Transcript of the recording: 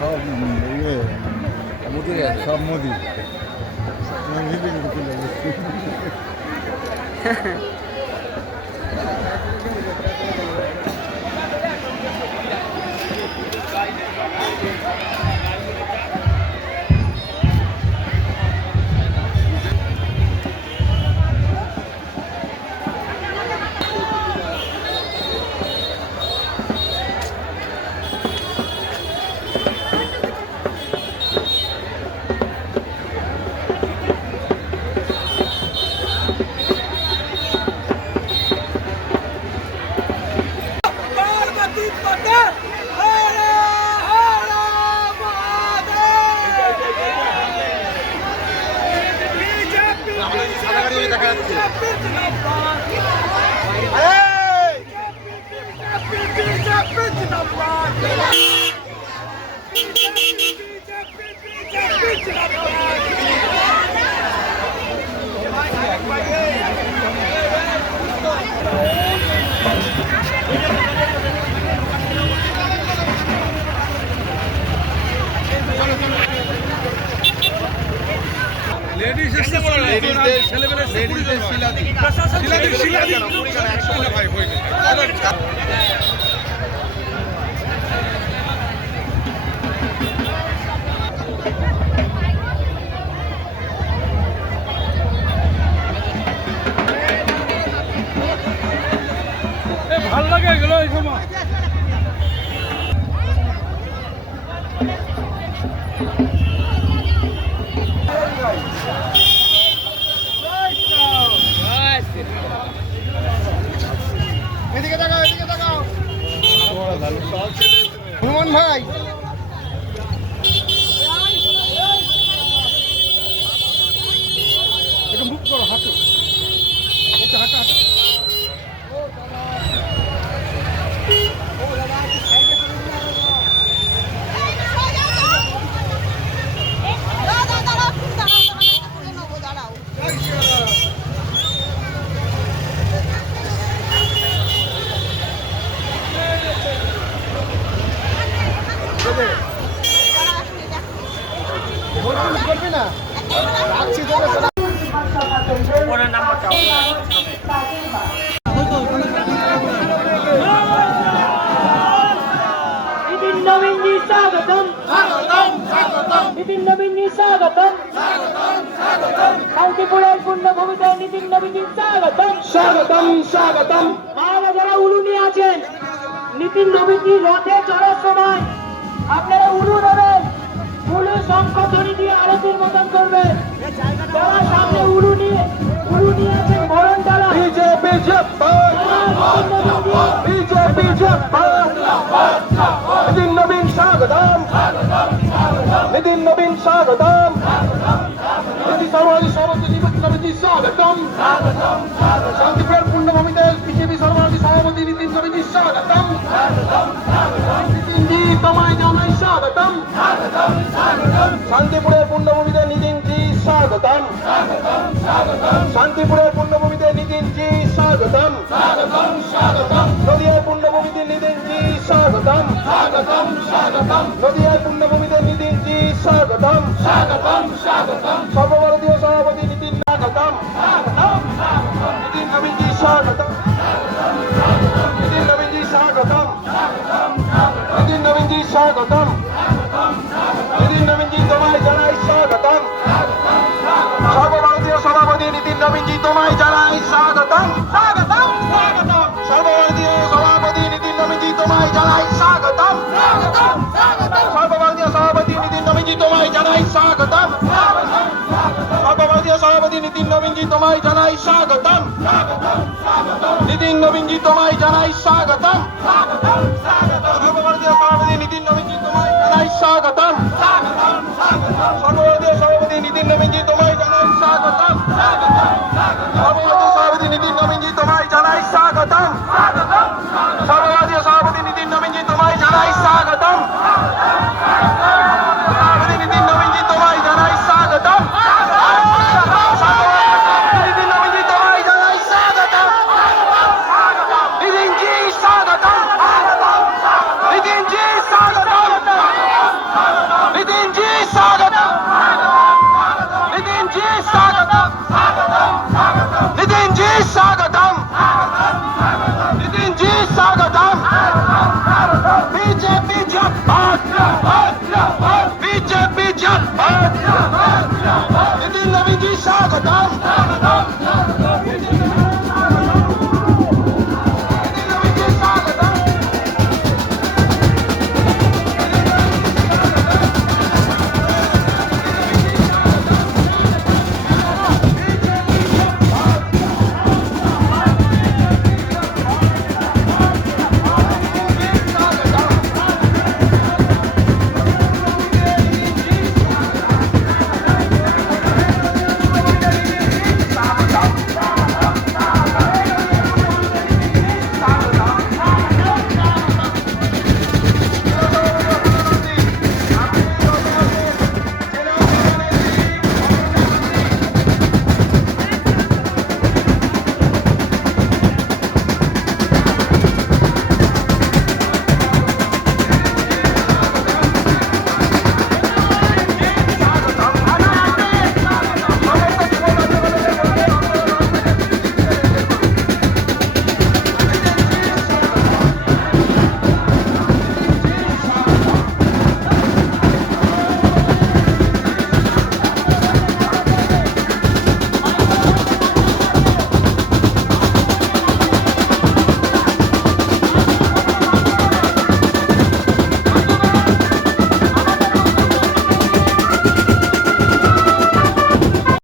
সব ইয়ে মোদি সব মোদি ভাল লাগে এগুলো এই সময়। এদিকে তাকাও, এদিকে তাকাও। হুমান ভাই একটু মুখ করো, হাঁটো একটু হাঁটো হাঁটো। করবি না রাখছি তোকে नितिन नवीन जी स्वागतम শান্তিপুরের পূর্ণভূমিতে নিতিন নবীন স্বাগতম স্বাগতম স্বাগতম। মারা যারা উলু নিয়ে আছেন নিতিন নবীনজি রথে চড়ার সময় আপনারা উলু দেবেন, উলু শঙ্খধ্বনি দিয়ে আরতির মতন করবেন। যারা সামনে উলু নিয়ে আছেন ভরণ ডালা বিজেপি জিন্দাবাদ, বিজেপি জিন্দাবাদ। নিতিন নবীন স্বাগতম, নিতিন নবীন স্বাগতম। নীতি সমাজ সভাপতি নিতিন নবীনজি স্বাগতম। শান্তিপুরের পূর্ণভূমিতে বিজেপি সর্বাধিক সভাপতি নিতিন নবীনজি স্বাগতম। নিতিনজি তোমায় জানাই স্বাগতম। শান্তিপুরের পূর্ণভূমিতে নিতিনজি স্বাগতম। শান্তিপুরের পূর্ণভূমিতে নিতিনজি স্বাগতম। নদিয়ার পূর্ণভূমিতে নিতিনজি স্বাগতম। নদিয়ার পূর্ণভূমিতে নিতিনজি স্বাগতম। সর্বভারতীয় সভাপতি নিতিন স্বাগতম। নিতিন নবীনজি স্বাগতম। নিতিন নবীনজি স্বাগতম। নিতিন নবীনজি স্বাগতম। নিতিন নবীনজি তোমায় জানাই স্বাগতম। সর্বভারতীয় সভাপতি নিতিন নবীনজি তোমায় জানাই স্বাগতম। সর্বভারতীয় সভাপতি নিতিন নবীনজি তোমায় জানাই স্বাগতম। সর্বভারতীয় সভাপতি নিতিন নবীনজি তোমায় জানাই স্বাগতম। সর্বভারতীয় সভাপতি নিতিন নবীনজি তোমায় জানাই স্বাগতম। নিতিন নবীনজি তোমায় জানাই স্বাগতম। সর্বভারতীয় সভাপতি নিতিন নবীনজি তোমায় জানাই স্বাগতম। সর্বভারতীয় সভাপতি নিতিন নবীনজি তোমায় জানাই স্বাগতম। সর্বভারতীয় সভাপতি নিতিন নবীনজি তোমায় জানাই স্বাগতম। সর্বভারতীয় সভাপতি নিতিন নবীনজি তোমায় জানাই স্বাগতম। সভাপতি নিতিন নবীনজি তোমায় জানাই স্বাগতম। নিতিন নবীনজি তোমায় জানাই স্বাগতম। নিতিনজি স্বাগতম। নিতিনজি বাঁচবে